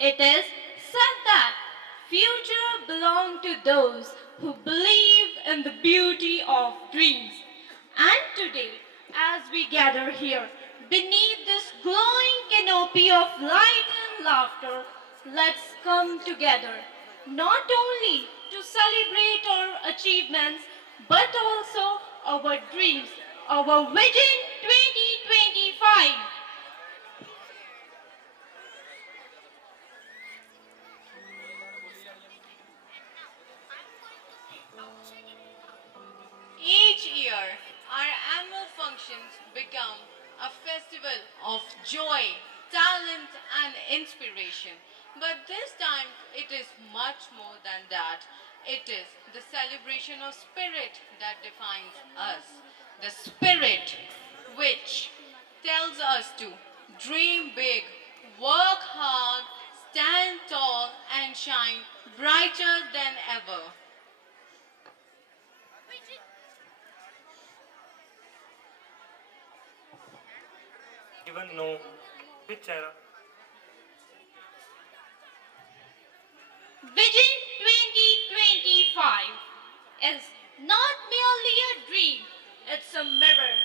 It is said that future belongs to those who believe in the beauty of dreams. And today, as we gather here, beneath this glowing canopy of light and laughter, let's come together, not only to celebrate our achievements, but also our dreams, our Vision 2025. Each year, our annual functions become a festival of joy, talent, and inspiration. But this time, it is much more than that. It is the celebration of spirit that defines us. The spirit which tells us to dream big, work hard, stand tall, and shine brighter than ever. even know which era. Vision 2025 is not merely a dream, it's a mirror.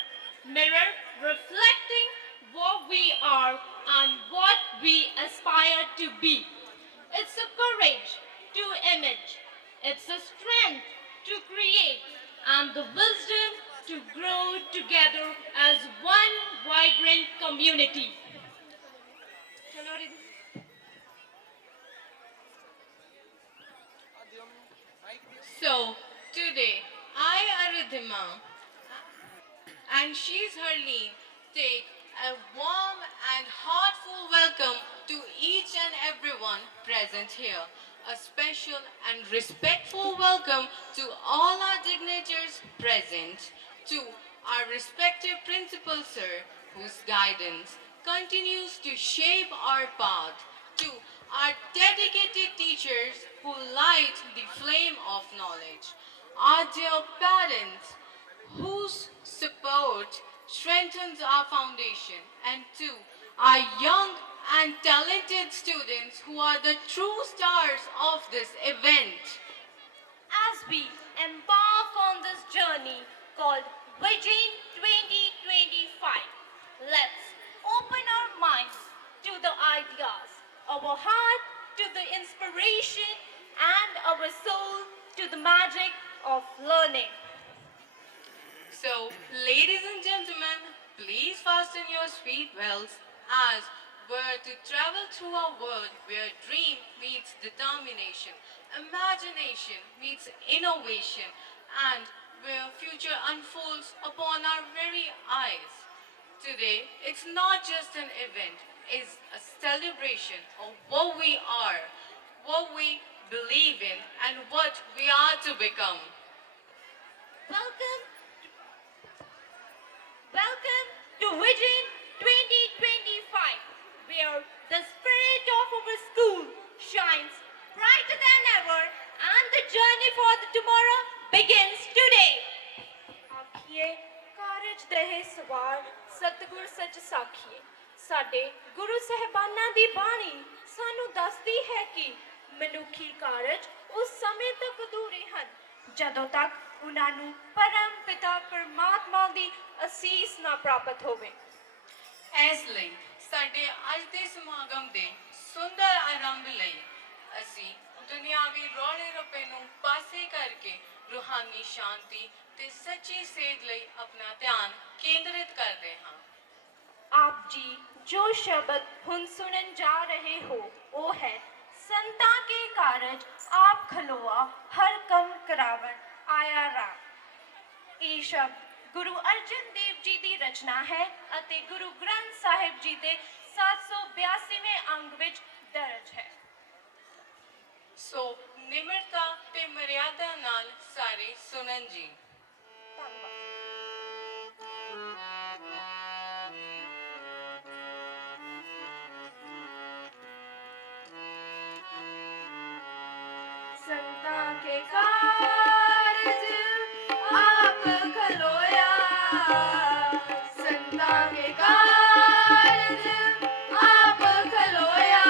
Mirror reflecting what we are and what we aspire to be. It's a courage to image, it's a strength to create, and the wisdom to grow together as one vibrant community. So, today, I, Aridhima, and she's Harleen, take a warm and heartful welcome to each and everyone present here. A special and respectful welcome to all our dignitaries present, to our respective principals, sir, whose guidance continues to shape our path, to our dedicated teachers who light the flame of knowledge, our dear parents whose support strengthens our foundation, and to our young and talented students who are the true stars of this event. As we embark on this journey called Vision 2025, let's open our minds to the ideas, our heart to the inspiration, and our soul to the magic of learning. So, ladies and gentlemen, please fasten your seat belts as we're to travel through a world where dream meets determination, imagination meets innovation, and where future unfolds upon our very eyes. Today, it's not just an event, it's a celebration of what we are, what we believe in, and what we are to become. Welcome, welcome to Vision 2025, where the spirit of our school shines brighter than ever and the journey for the tomorrow begins today. ਆਖੀਏ ਕਾਰਜ ਦਹੇ ਸਵਾਰ ਸਤਿਗੁਰ ਸੱਚ ਸਾਖੀਏ ਸਾਡੇ ਗੁਰੂ ਸਹਿਬਾਨਾਂ ਦੀ ਬਾਣੀ ਸਾਨੂੰ ਦੱਸਦੀ ਹੈ ਕਿ ਮਨੁੱਖੀ ਕਾਰਜ ਉਸ ਸਮੇਂ ਤੱਕ ਅਧੂਰੇ ਹਨ ਜਦੋਂ ਤੱਕ ਉਹਨਾਂ ਨੂੰ ਪਰਮ ਪਿਤਾ ਪਰਮਾਤਮਾ ਦੀ ਅਸੀਸ ਨਾ ਪ੍ਰਾਪਤ ਹੋਵੇ। ਇਸ ਲਈ ਸਾਡੇ ਅੱਜ ਦੇ ਸਮਾਗਮ ਦੇ ਸੁੰਦਰ ਆਰੰਭ ਲਈ ਅਸੀਂ ਦੁਨਿਆਵੀ ਰੌਲੇ ਰੱਪੇ ਨੂੰ ਪਾਸੇ ਕਰਕੇ ਰੂਹਾਨੀ ਸ਼ਾਂਤੀ ਤੇ ਸੱਚੀ ਸੇਧ ਲਈ ਆਪਣਾ ਧਿਆਨ ਕੇਂਦਰਿਤ ਕਰਦੇ ਹਾਂ। आप जी जो शब्द हुन सुनन जा रहे हो वो है संता के कारज आप खलोआ हर कम करावन आया राम। ये शब्द गुरु अर्जन देव जी की रचना है ਅਤੇ गुरु ग्रंथ साहिब जी के 782वें अंग विच दर्ज है। ਸੋ ਨਿਮਰਤਾ ਤੇ ਮਰਿਆਦਾ ਨਾਲ ਸਾਰੇ ਸੁਣਨ ਜੀ। ਧੰਨਵਾਦ। संता के कारज आप खलोया संता के कारज आप खलोया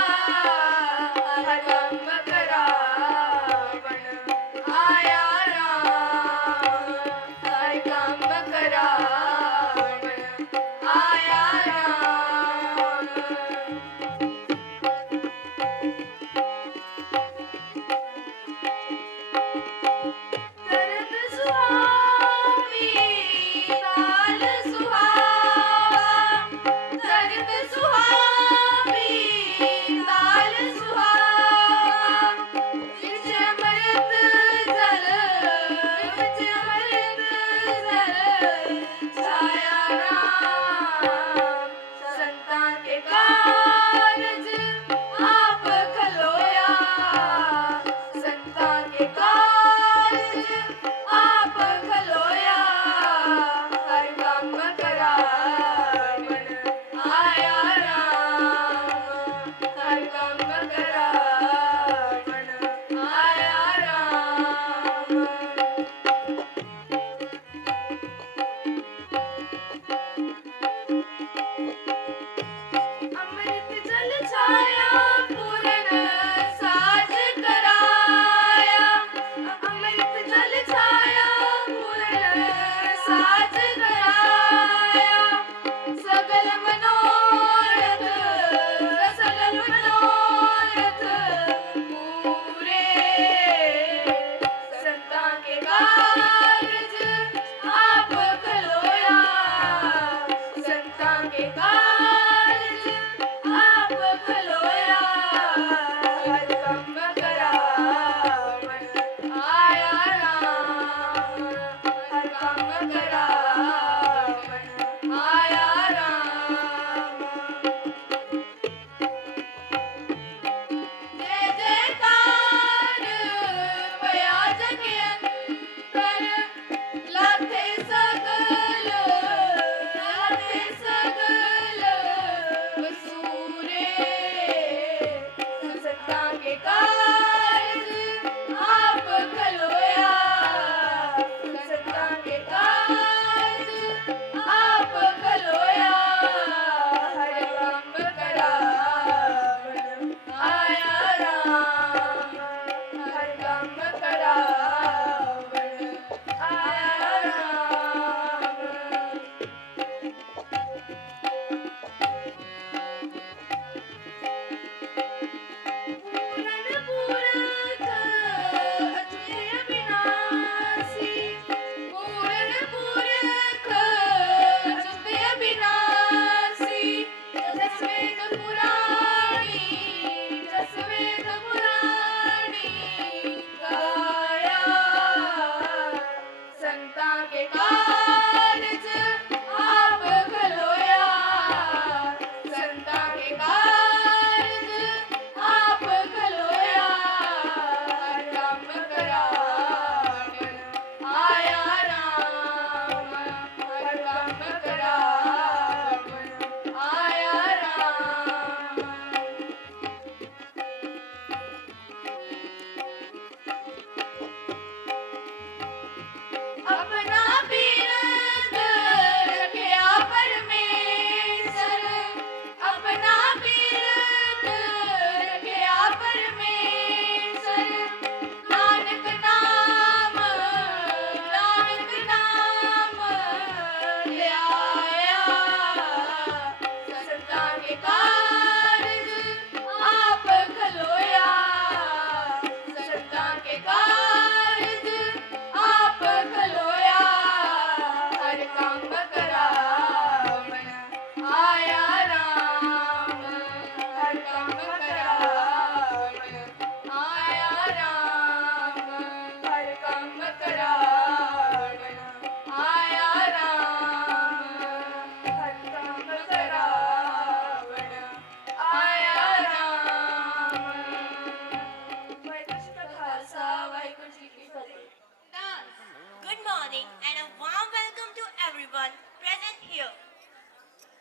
morning and a warm welcome to everyone present here.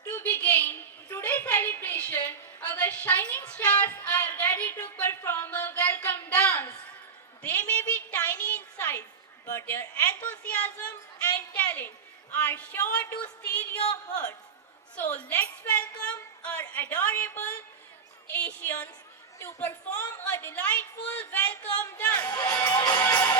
To begin today's celebration, our shining stars are ready to perform a welcome dance. They may be tiny in size, but their enthusiasm and talent are sure to steal your hearts. So let's welcome our adorable Asians to perform a delightful welcome dance.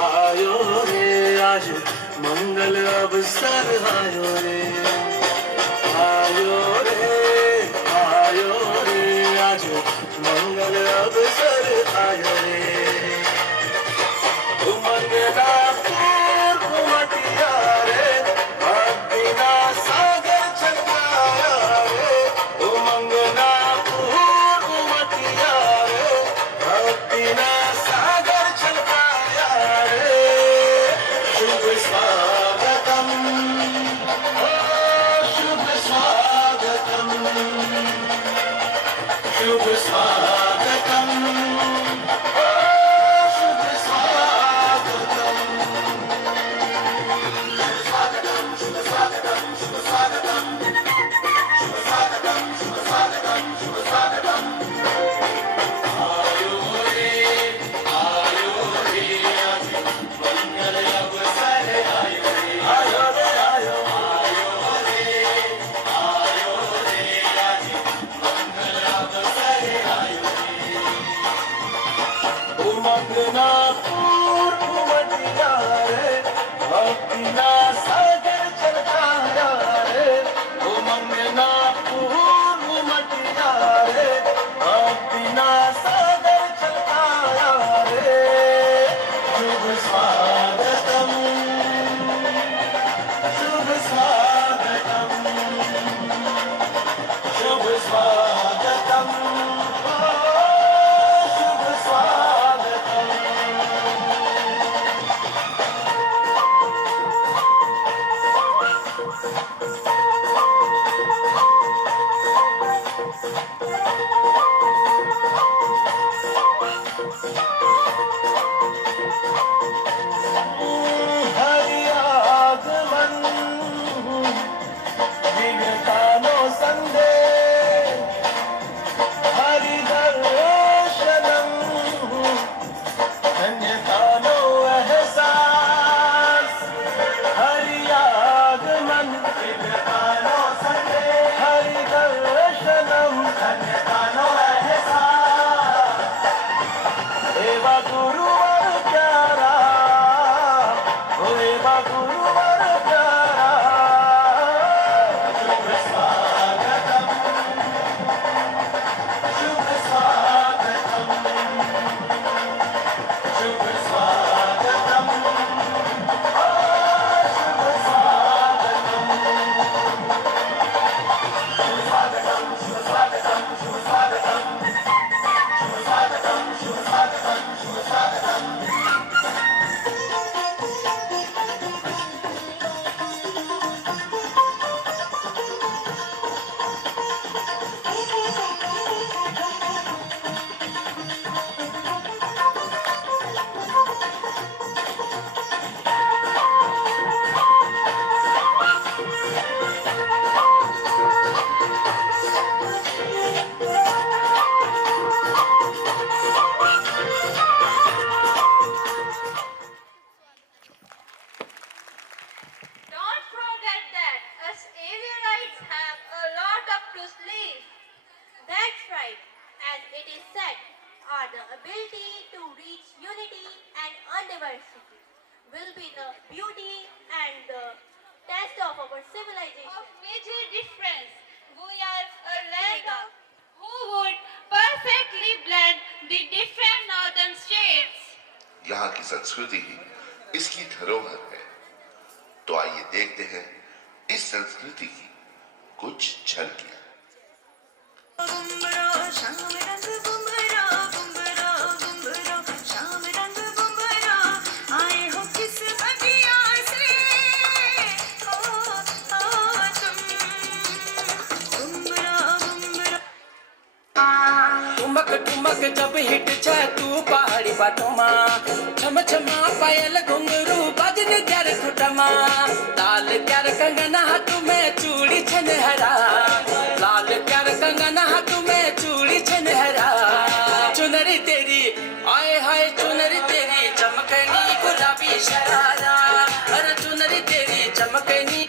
आयो रे आज मंगल अवसर आयो रे आज मंगल अवसर आयो रे उमंगना पूर्व मटिया रे भक्तिना सागर छलकाया रे उमंगना पूर्व मटिया रे भक्तिना सागर छलकाया रे शुभ स्वागतम ओ शुभ स्वागतम शुभ स्वागतम ओ शुभ स्वागतम उमंगना पूर्व मटिया रे भक्तिना सागर छलकाया रे उमंगना पूर्व मटिया रे भक्तिना सागर छलकाया रे शुभ स्वागतम शुभ स्वागतम शुभ स्वागतम शुभ स्वागतम हरि आगमन दिव्यतानो संदेश हरि दर्शनम धन्यतानो एहसास हरि आगमन दिव्यतानो संदेश हरि दर्शनम धन्यतानो एहसास देवा गुरुवर प्यारा ओ देवा गुरुवर प्यारा शुभ स्वागतम शुभ स्वागतम शुभ स्वागतम ओ शुभ स्वागतम शुभ स्वागतम शुभ स्वागतम शुभ स्वागतम शुभ स्वागतम शुभ स्वागतम शुभ स्वागतम is said, are the ability to reach unity and diversity will be the beauty and the test of our civilization. Of major difference, we are a land who would perfectly blend the different northern states. यहाँ की संस्कृति ही इसकी धरोहर है। तो आइए देखते हैं इस संस्कृति की कुछ झलकियां। ठुमक जब हिट छे तू पहाड़ी बाटों मां छम छमा पायल घुंघरू बजन क्यार खुटमा लाल क्यार कंगना हाथ में चूड़ी छनहरा लाल क्यार कंगना हाथ में चूड़ी छनहरा चुनरी तेरी आए हाय चुनरी तेरी चमकनी गुलाबी शरारा अरे चुनरी तेरी चमकनी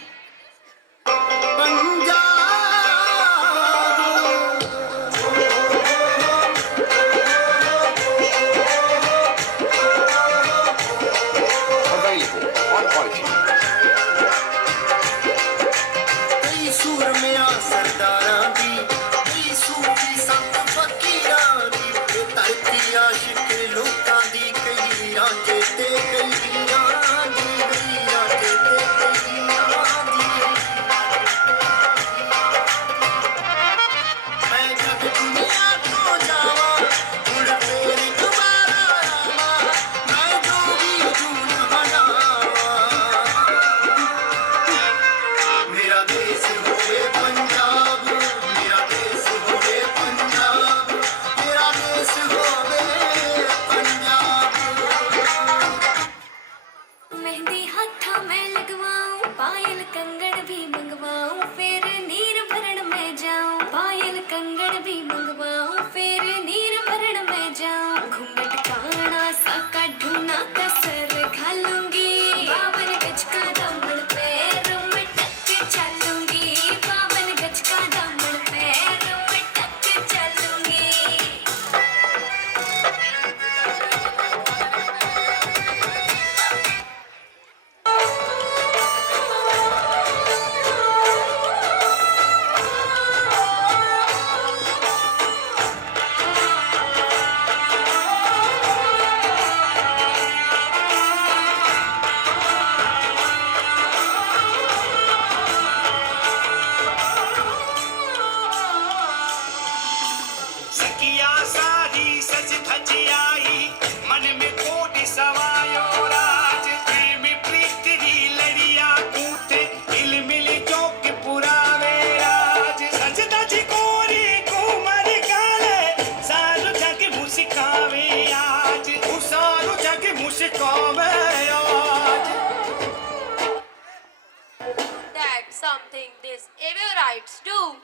That's something these Evorites do.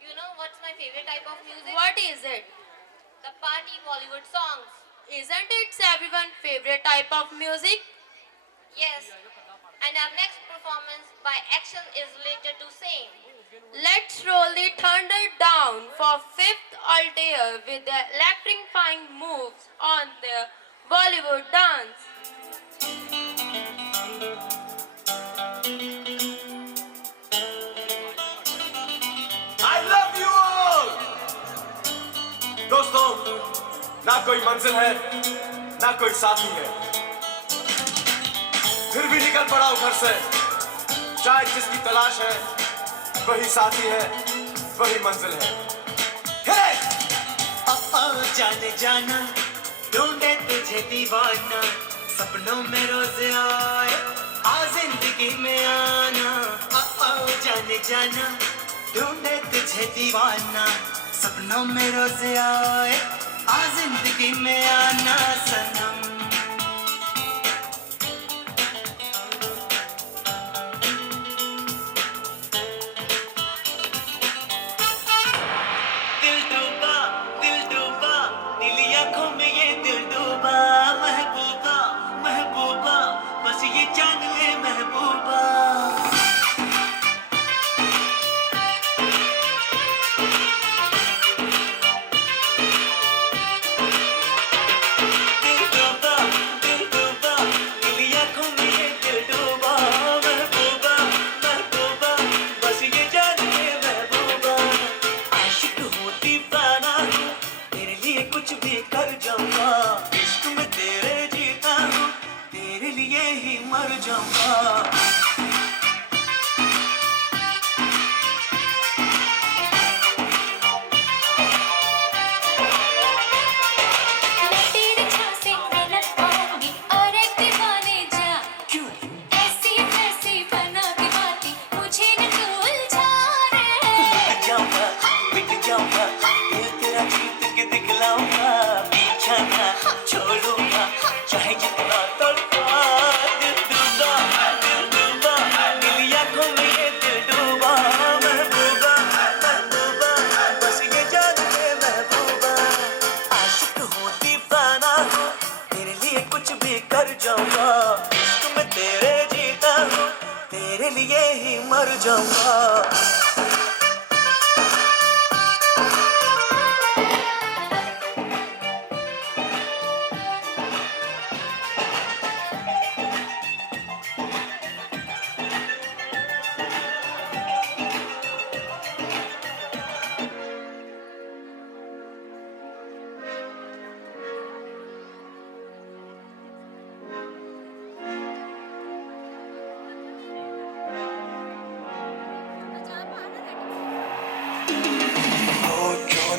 You know what's my favorite type of music? What is it? The party Bollywood songs. Isn't it everyone's favorite type of music? Yes. And our next performance by Action is related to same. Let's roll the thunder down for fifth altair with the electrifying moves on the Bollywood dance. I love you all! दोस्तों, ना कोई मंजिल है, ना कोई साथी है। फिर भी निकल पड़ा हूं घर से। शायद जिसकी तलाश है, वही साथी है, वही मंजिल है। Hey! जाने जाना ढूंढे तुझे दीवाना सपनों में रोज आए आ जिंदगी में आना जाने जाना ढूंढे तुझे दीवाना सपनों में रोज आए आ जिंदगी में आना सनम महबूबा, महबूबा, बस ये जान ले महबूबा। लिए ही मर जाऊंगा। छोड़ूंगा चाहे जितना तड़पा दिल डूबा दिल आंखों में ये दिल डूबा महबूबा बस ये जान ले महबूबा आशिक हूँ दीवाना हूँ तेरे लिए कुछ भी कर जाऊंगा इश्क में तेरे जीता हूँ तेरे लिए ही मर जाऊंगा।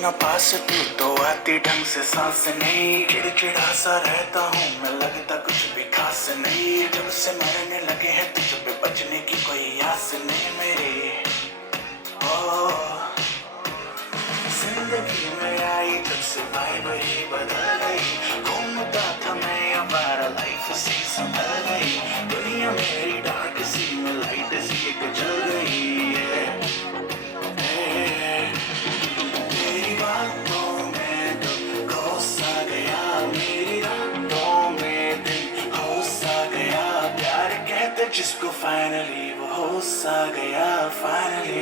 ना पास तू तो आती ढंग से सांस नहीं चिड़चिड़ा सा रहता हूँ मैं लगता कुछ भी खास नहीं जब से मरने लगे हैं तुझ पे बचने की कोई आस नहीं मेरी ओ जिंदगी में आई जब से वाइब ही बदल गई घूमता था मैं हमारा लाइफ सी संभल गई दुनिया मेरी डार्क सी में लाइट सी एक जल गई जिसको फाइनली वो हो सा गया फाइनली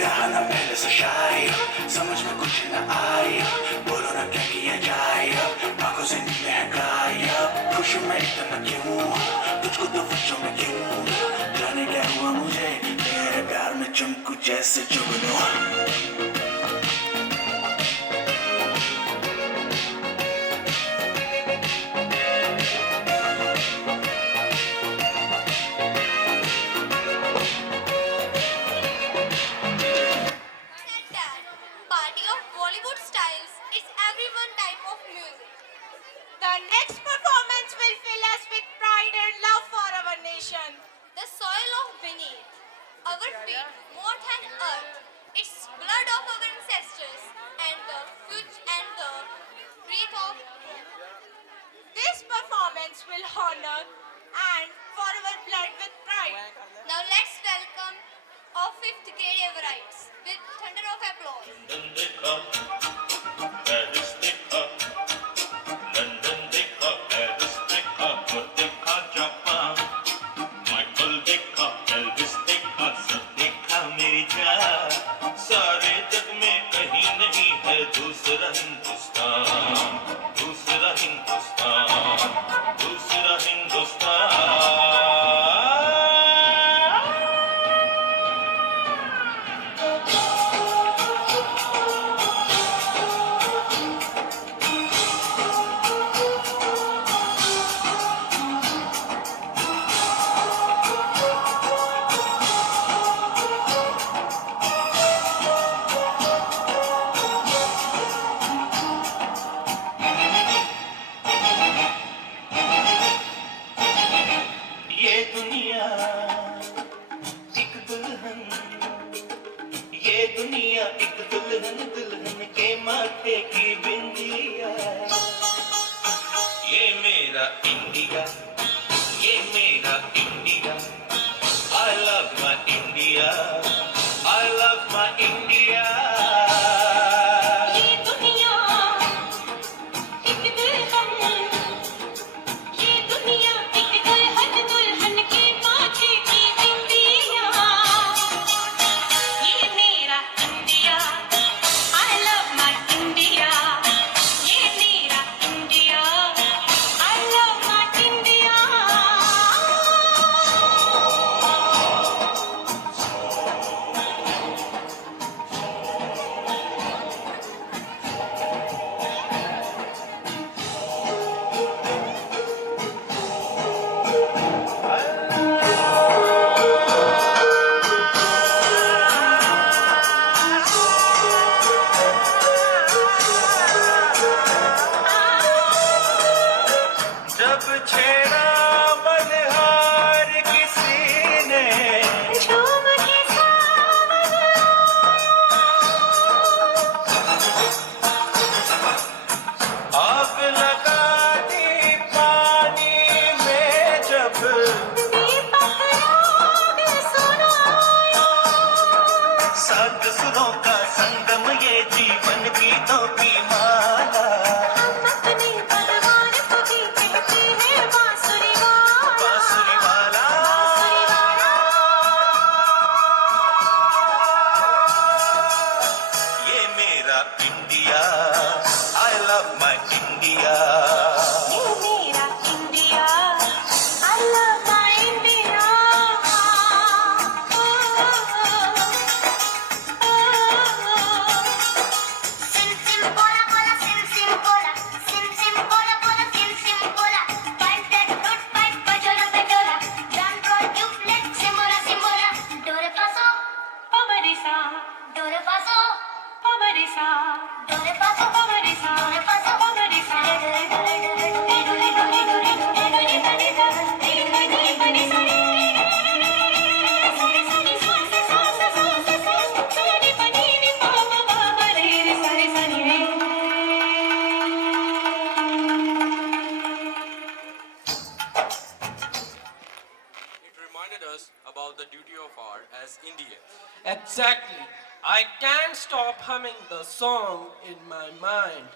रहा ना पहले से शायद समझ में कुछ न आई बोलो ना क्या किया जाए अब आंखों से नीले हैं गायब खुश मैं इतना क्यों तुझको तो बच्चों में क्यों जाने क्या हुआ मुझे तेरे प्यार में चमकू जैसे जुगनू। The next performance will fill us with pride and love for our nation. The soil of beneath our feet, more than earth, it's blood of our ancestors and the future and the breath of. This performance will honor and for our blood with pride. Now let's welcome our 5th grade Everites with thunder of applause. सारे जग में कहीं नहीं है दूसरा हिंदुस्तान दूसरा हिंदुस्तान दूसरा हिंदुस्तान। दुल्हन के माथे की बिंदिया ये मेरा इंडिया ये मेरा India I love my India I love my India। ये दुनिया एक दुल्हन ये दुनिया एक दुल्हन के माथे की बिंदिया ये मेरा India I love my India ये मेरा India I love my India। जब छेड़ा मल्हार किसी ने झूम के सावन आग लगा दी पानी में जब दीपक राग सुनाया सात सुरों का संगम ये जीवन गीतों की माला हम अपने भगवान को भी कहते हैं बांसुरी वाला बांसुरी वाला ये मेरा India I love my India ये मेरा India I love my India Sim sim bola bola sim sim bola sim sim bola pipe that good pipe bajola drum roll duplex simbola dore paso pamarisa dore paso pamarisa dore paso pamarisa dore paso pamarisa dore dore dore dore dore dore dore It reminded us about the duty of art as Indians. Exactly. I can't stop humming the song in my mind.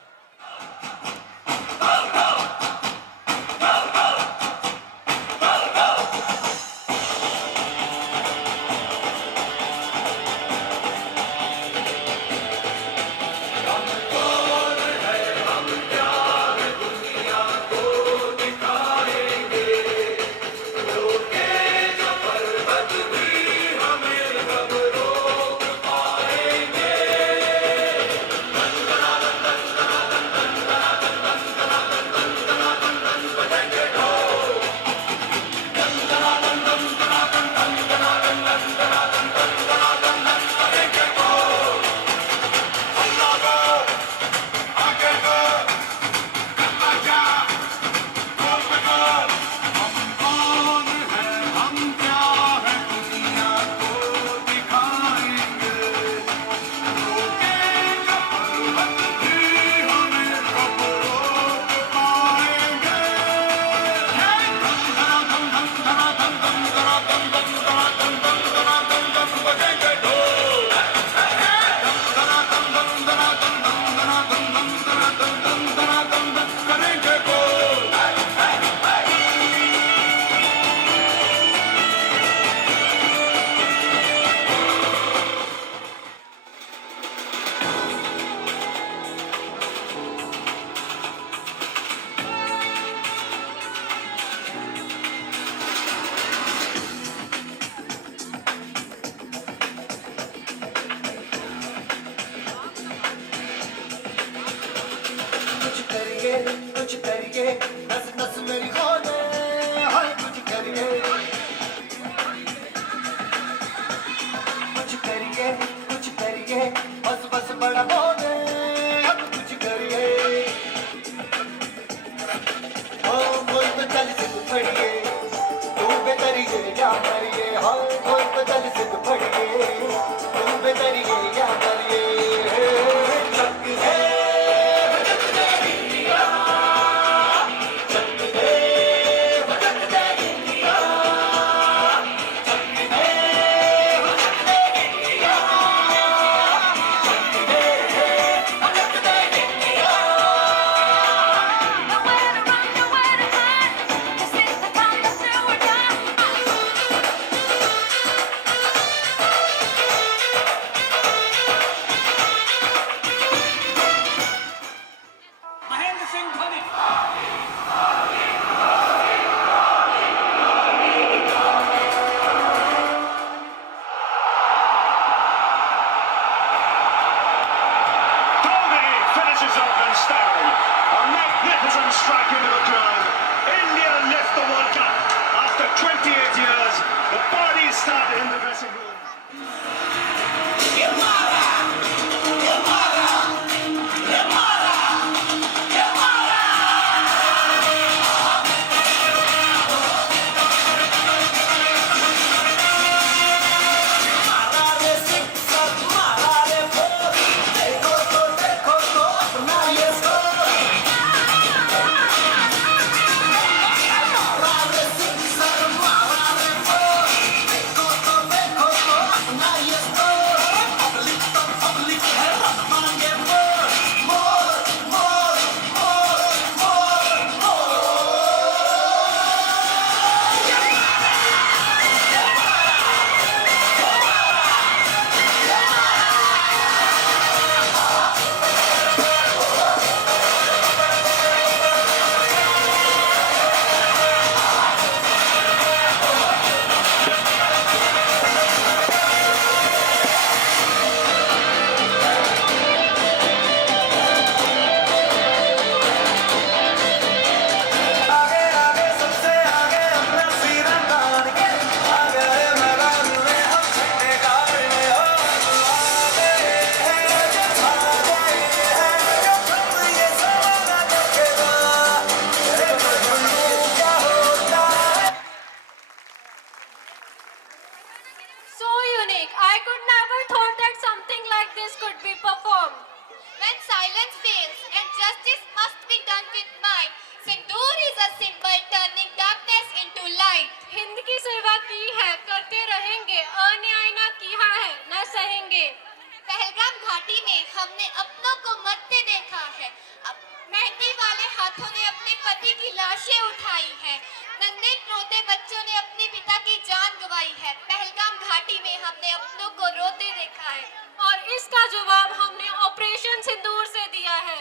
बच्चों ने अपने पिता की जान गंवाई है। पहलगाम घाटी में हमने अपनों को रोते देखा है और इसका जवाब हमने ऑपरेशन सिंदूर से दिया है।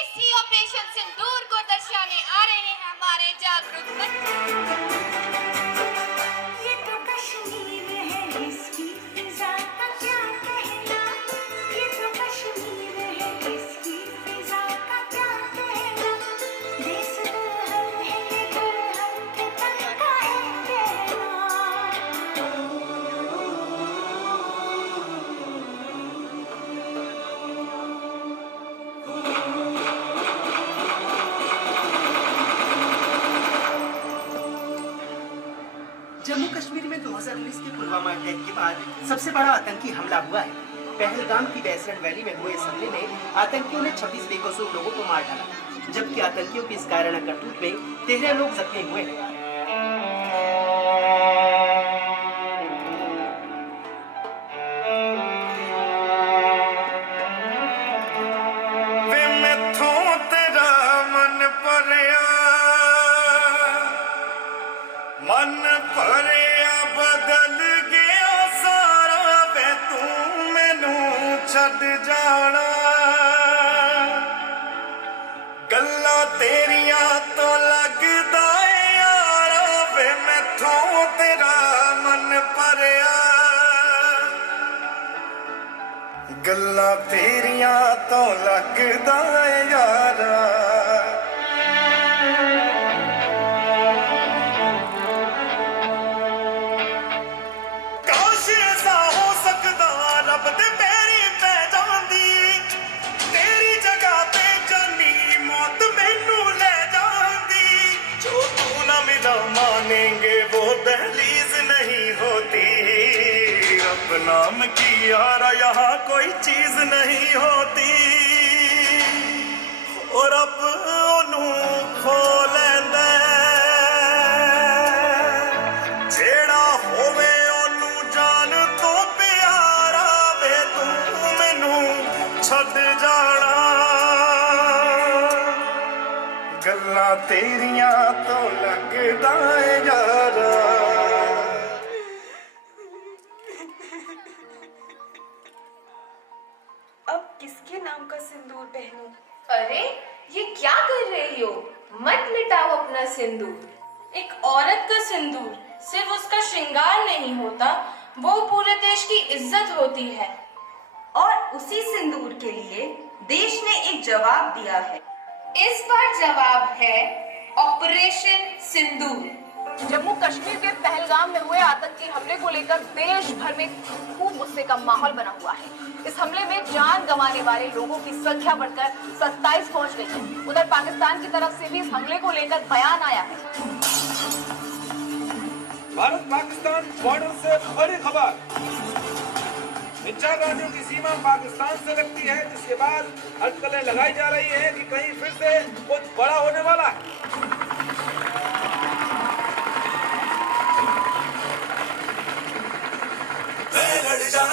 इसी ऑपरेशन सिंदूर को दर्शाने आ रहे हैं हमारे जागरूक बच्चे। ये तो कश्मीर है, इसकी फिजा का क्या कहना। ये तो कश्मीर है, इसकी फिजा का क्या कहना। देश दुल्हन है, दुल्हन के तन का है कहना। जम्मू कश्मीर में 2019 के पुलवामा अटैक के बाद सबसे बड़ा आतंकी हमला हुआ है। पहलगाम की डेसर्ट वैली में हुए इस हमले में आतंकियों ने 26 बेकसूर लोगों को मार डाला, जबकि आतंकियों की इस कायराना करतूत में 13 लोग जख्मी हुए हैं। वे मैथों तेरा मन भरिया बदल गया सारा वे तू मैनू छड़ जाना। गल्लां तेरियां तो लगदा है यारा वे मैथों तेरा मन भरिया। गल्लां तेरियां तो लगदा है यारा। काश ऐसा हो सकदा रब दे पैरी पै जांदी, तेरी जगह पे जानी मौत मैनू ले जांदी। जो तू ना मेरा मानेंगे वो दहलीज नहीं होती। रब नाम की यारा यहाँ कोई चीज नहीं होती। और अब ओनू खो लैंदा जेड़ा होवे ओनू जान तो प्यारा वे तू मैनू छड़ जाना। गल्लां तेरियां तो लगदा है यारा। अब किसके नाम का सिंदूर पहनूं? अरे ये क्या कर रही हो? मत मिटाओ अपना सिंदूर। एक औरत का सिंदूर सिर्फ उसका श्रृंगार नहीं होता, वो पूरे देश की इज्जत होती है। और उसी सिंदूर के लिए देश ने एक जवाब दिया है। इस बार जवाब है ऑपरेशन सिंदूर। जम्मू कश्मीर के पहलगाम में हुए आतंकी हमले को लेकर देश भर में खूब गुस्से का माहौल बना हुआ है। इस हमले में जान गंवाने वाले लोगों की संख्या बढ़कर 27 पहुंच गई है। उधर पाकिस्तान की तरफ से भी इस हमले को लेकर बयान आया है। भारत पाकिस्तान बॉर्डर से बड़ी खबर। इन 4 राज्यों की सीमा पाकिस्तान से लगती है, जिसके बाद अटकलें लगाई जा रही है कि कहीं फिर से कुछ बड़ा होने वाला है।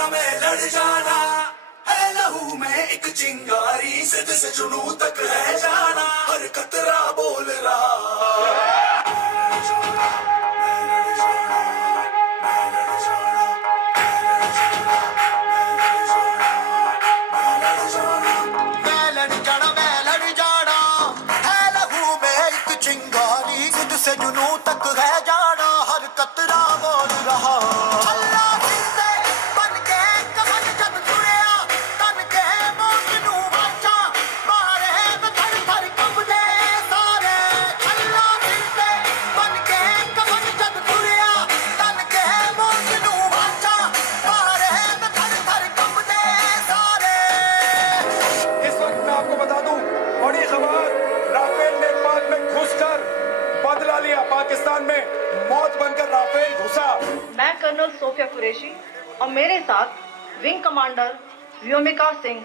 मैं लड़ जाना है लहू में एक चिंगारी, सिद्ध से जुनू तक है जाना, हर कतरा बोल रहा। से जुनू तक है जाना, हर कतरा बोल रहा। अल्लाह जिंदे बन के कमन जब जुड़िया, तन के मौत नू बचा, मारे में थर थर कंबदे सारे। अल्लाह जिंदे बन के कमन जब जुड़िया, तन के मौत नू बचा, मारे में थर थर कंबदे सारे। इस वक्त मैं आपको बता दूं, बड़ी खबर, राफेल नेपाल में घुसकर बदला लिया। पाकिस्तान में मौत बनकर राफेल घुसा। मैं कर्नल सोफिया कुरैशी और मेरे साथ विंग कमांडर व्योमिका सिंह।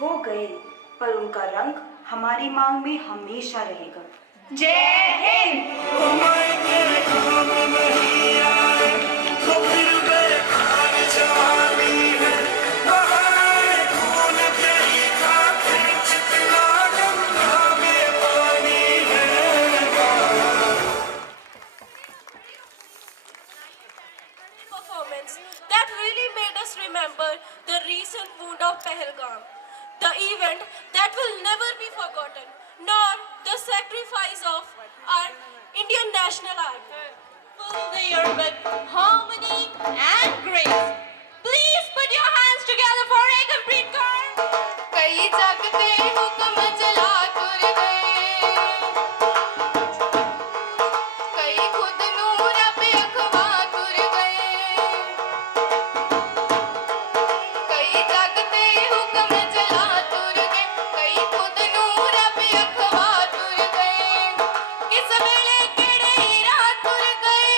वो गए पर उनका रंग हमारी मांग में हमेशा रहेगा। जय Hind. Performance that really made us remember the recent wound of Pahalgam, the event that will never be forgotten, nor the sacrifice of our Indian national army. Fill the year with harmony and grace. Please put your hands together for Ekampreet Kaur. कई जागते हुक्म चला तुर गए, कई खुद नूर पे अखवा तुर गए, कई जागते हुक्म चला तुर गए, कई खुद नूर पे अखवा तुर गए। किस वेले केड़े रात तुर गए,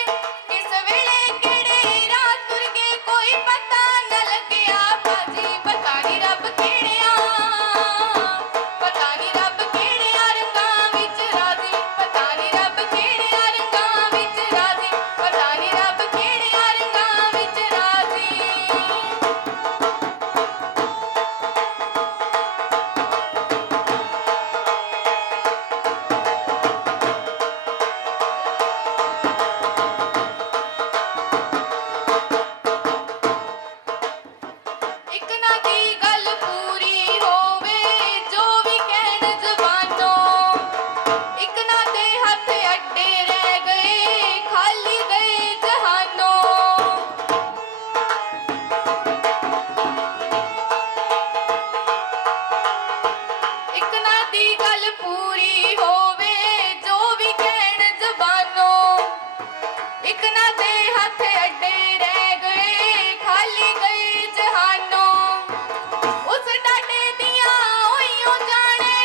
किस वेले केड़े रात तुर गए, कोई पता न लग्या बाजी। पता नहीं रब केड़िया, पता नहीं रब केड़िया रंगां विच राजी, पता नहीं रब केड़िया रंगां विच राजी, पता नहीं रब केड़िया रंगां विच राजी। ਇੱਕ ਨਾ ਦੀ ਗੱਲ ਪੂਰੀ ਹੋਵੇ ਜੋ ਵੀ ਕਹਿਣ ਜ਼ਬਾਨੋਂ, ਇੱਕ ਨਾ ਦੇ ਹੱਥ ਅੱਡੇ ਰਹਿ ਗਏ ਖਾਲੀ ਗਏ ਜਹਾਨੋਂ। ਇੱਕ ਨਾ ਦੀ ਗੱਲ ਪੂਰੀ ਹੋਵੇ ਜੋ ਵੀ ਕਹਿਣ ਜ਼ਬਾਨੋਂ, ਇੱਕ ਨਾ ਦੇ ਹੱਥ ਅੱਡੇ ਰਹਿ ਗਏ ਖਾਲੀ ਗਏ ਜਹਾਨੋਂ। ਉਸ ਡਾਡੇ ਦੀਆਂ ਹੋਈਓ ਜਾਣੇ,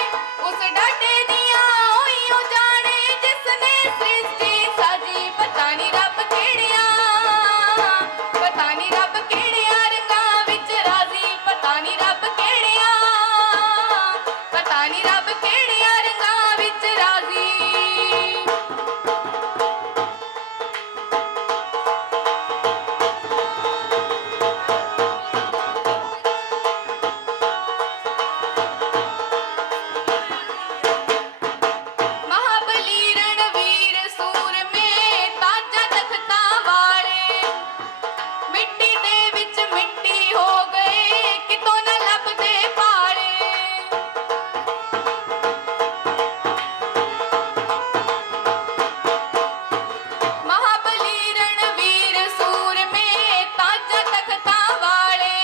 ਉਸ ਡਾਡੇ ਦੀਆਂ ਹੋਈਓ ਜਾਣੇ, ਜਿਸ ਨੇ ਸ੍ਰਿਸ਼ਟੀ ਸਾਜੀ। ਪਤਾ ਨਹੀਂ ਰੱਬ ਕਿਹੜਿਆਂ, ਪਤਾ ਨਹੀਂ ਰੱਬ ਕਿਹੜਿਆਂ ਰੰਗਾਂ ਵਿੱਚ ਰਾਜ਼ੀ, ਪਤਾ ਨਹੀਂ ਰੱਬ ਕਿਹੜਿਆਂ, ਪਤਾ ਨਹੀਂ ਰੱਬ ਕਿਹੜਿਆਂ ਰੰਗਾਂ ਵਿੱਚ ਰਾਜ਼ੀ। महाबली रणवीर सूर में ताजा तख्तां वाले, मिट्टी दे विच मिट्टी हो गए कितों न लभदे पाले। महाबली रणवीर सूर में ताजा तख्तां वाले,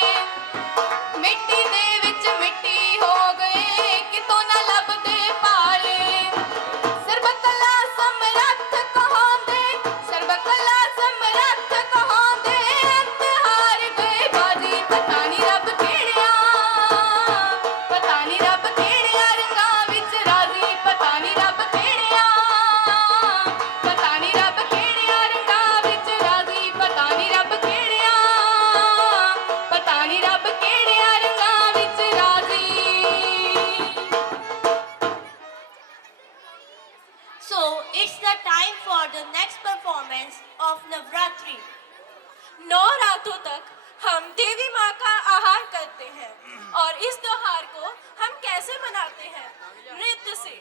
मिट्टी दे विच मिट्टी हो गए कितों न लभदे पाले। ਸਰਬਕਲਾ ਸਮਰੱਥ ਕਹਾਂਦੇ, ਸਰਬਕਲਾ ਸਮਰੱਥ ਕਹਾਂਦੇ, ਅੰਤ ਹਾਰ ਗਏ ਬਾਜੀ। ਪਤਾ ਨਹੀਂ ਰੱਬ ਕਿਹੜਿਆਂ, ਪਤਾ ਨਹੀਂ ਰੱਬ ਕਿਹੜਿਆਂ ਰੰਗਾਂ ਵਿੱਚ ਰਾਜ਼ੀ, ਪਤਾ ਨਹੀਂ ਰੱਬ ਕਿਹੜਿਆਂ, ਪਤਾ ਨਹੀਂ ਰੱਬ ਕਿਹੜਿਆਂ ਰੰਗਾਂ ਵਿੱਚ ਰਾਜ਼ੀ, ਪਤਾ ਨਹੀਂ ਰੱਬ ਕਿਹੜਿਆਂ, ਪਤਾ ਨਹੀਂ ਰੱਬ ਕਿਹੜਿਆਂ ਰੰਗਾਂ ਵਿੱਚ ਰਾਜ਼ੀ। So it's the time for the next performance of Navratri. 9 रातों तक हम देवी माँ का आहार करते हैं और इस त्योहार को हम कैसे मनाते हैं? नृत्य से।